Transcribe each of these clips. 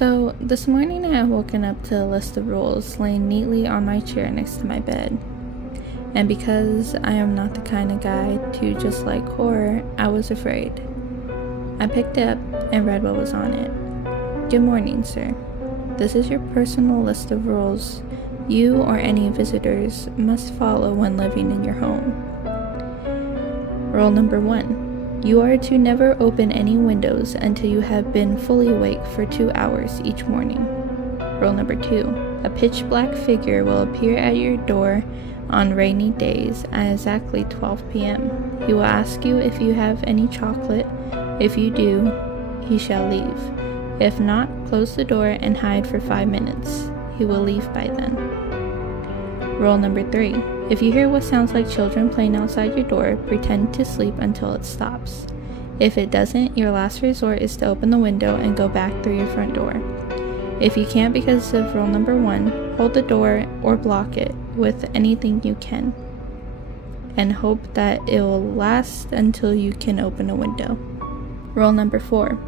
So, this morning I had woken up to a list of rules laying neatly on my chair next to my bed. And because I am not the kind of guy to just like horror, I was afraid. I picked it up and read what was on it. Good morning, sir. This is your personal list of rules you or any visitors must follow when living in your home. Rule number 1. You are to never open any windows until you have been fully awake for 2 hours each morning. Rule number 2. A pitch black figure will appear at your door on rainy days at exactly 12 p.m. He will ask you if you have any chocolate. If you do, he shall leave. If not, close the door and hide for 5 minutes. He will leave by then. Rule number 3. If you hear what sounds like children playing outside your door, pretend to sleep until it stops. If it doesn't, your last resort is to open the window and go back through your front door. If you can't because of rule number 1, hold the door or block it with anything you can, and hope that it will last until you can open a window. Rule number 4.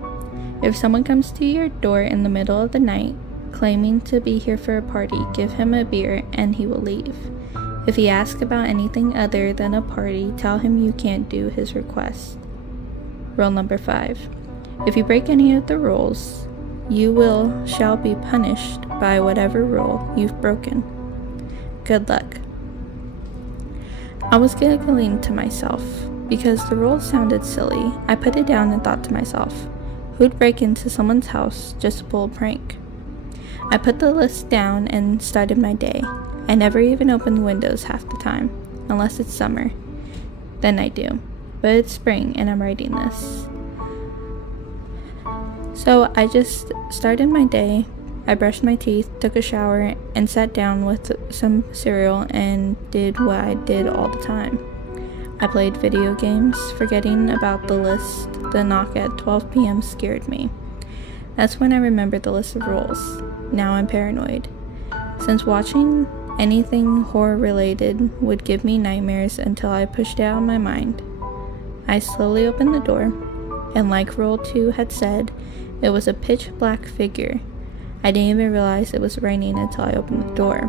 If someone comes to your door in the middle of the night, claiming to be here for a party, give him a beer and he will leave. If he asks about anything other than a party, tell him you can't do his request. Rule number 5. If you break any of the rules, you shall be punished by whatever rule you've broken. Good luck. I was giggling to myself because the rules sounded silly. I put it down and thought to myself, who'd break into someone's house just to pull a prank? I put the list down and started my day. I never even open the windows half the time, unless it's summer. Then I do. But it's spring and I'm writing this. So I just started my day. I brushed my teeth, took a shower, and sat down with some cereal and did what I did all the time. I played video games, forgetting about the list. The knock at 12 p.m. scared me. That's when I remembered the list of rules. Now I'm paranoid. Since watching anything horror related would give me nightmares until I pushed it out of my mind, I slowly opened the door, and like rule 2 had said, it was a pitch black figure. I didn't even realize it was raining until I opened the door.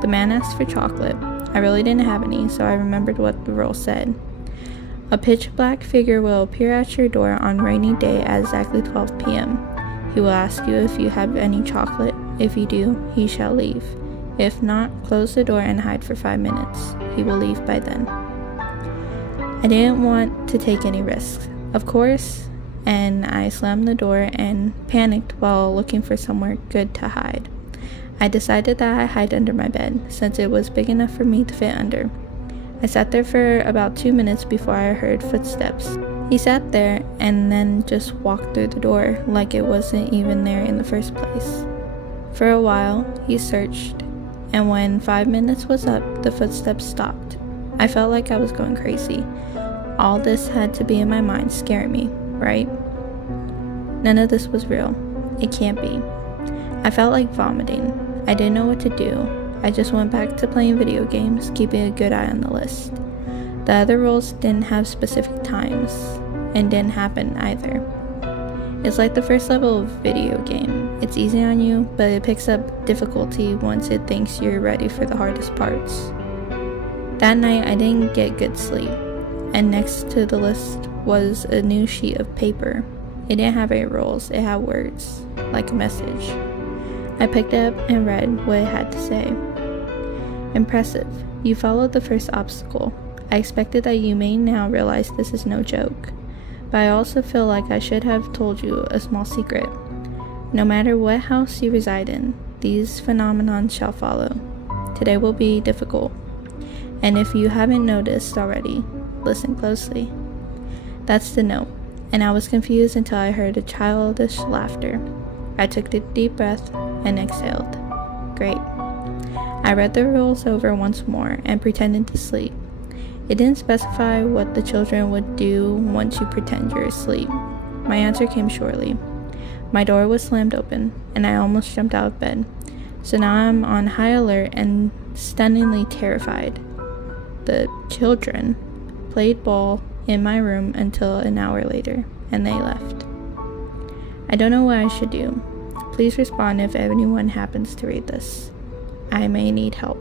The man asked for chocolate. I really didn't have any, so I remembered what the rule said. A pitch black figure will appear at your door on rainy day at exactly 12 p.m. He will ask you if you have any chocolate. If you do, he shall leave. If not, close the door and hide for 5 minutes. He will leave by then. I didn't want to take any risks, of course, and I slammed the door and panicked while looking for somewhere good to hide. I decided that I'd hide under my bed, since it was big enough for me to fit under. I sat there for about 2 minutes before I heard footsteps. He sat there and then just walked through the door like it wasn't even there in the first place. For a while, he searched, and when 5 minutes was up, the footsteps stopped. I felt like I was going crazy. All this had to be in my mind scaring me, right? None of this was real. It can't be. I felt like vomiting. I didn't know what to do. I just went back to playing video games, keeping a good eye on the list. The other rules didn't have specific times, and didn't happen either. It's like the first level of video game. It's easy on you, but it picks up difficulty once it thinks you're ready for the hardest parts. That night I didn't get good sleep, and next to the list was a new sheet of paper. It didn't have any rules, it had words, like a message. I picked it up and read what it had to say. Impressive. You followed the first obstacle. I expected that you may now realize this is no joke, but I also feel like I should have told you a small secret. No matter what house you reside in, these phenomena shall follow. Today will be difficult, and if you haven't noticed already, listen closely. That's the note, and I was confused until I heard a childish laughter. I took a deep breath and exhaled. Great. I read the rules over once more and pretended to sleep. It didn't specify what the children would do once you pretend you're asleep. My answer came shortly. My door was slammed open, and I almost jumped out of bed. So now I'm on high alert and stunningly terrified. The children played ball in my room until an hour later, and they left. I don't know what I should do, Please respond if anyone happens to read this. I may need help.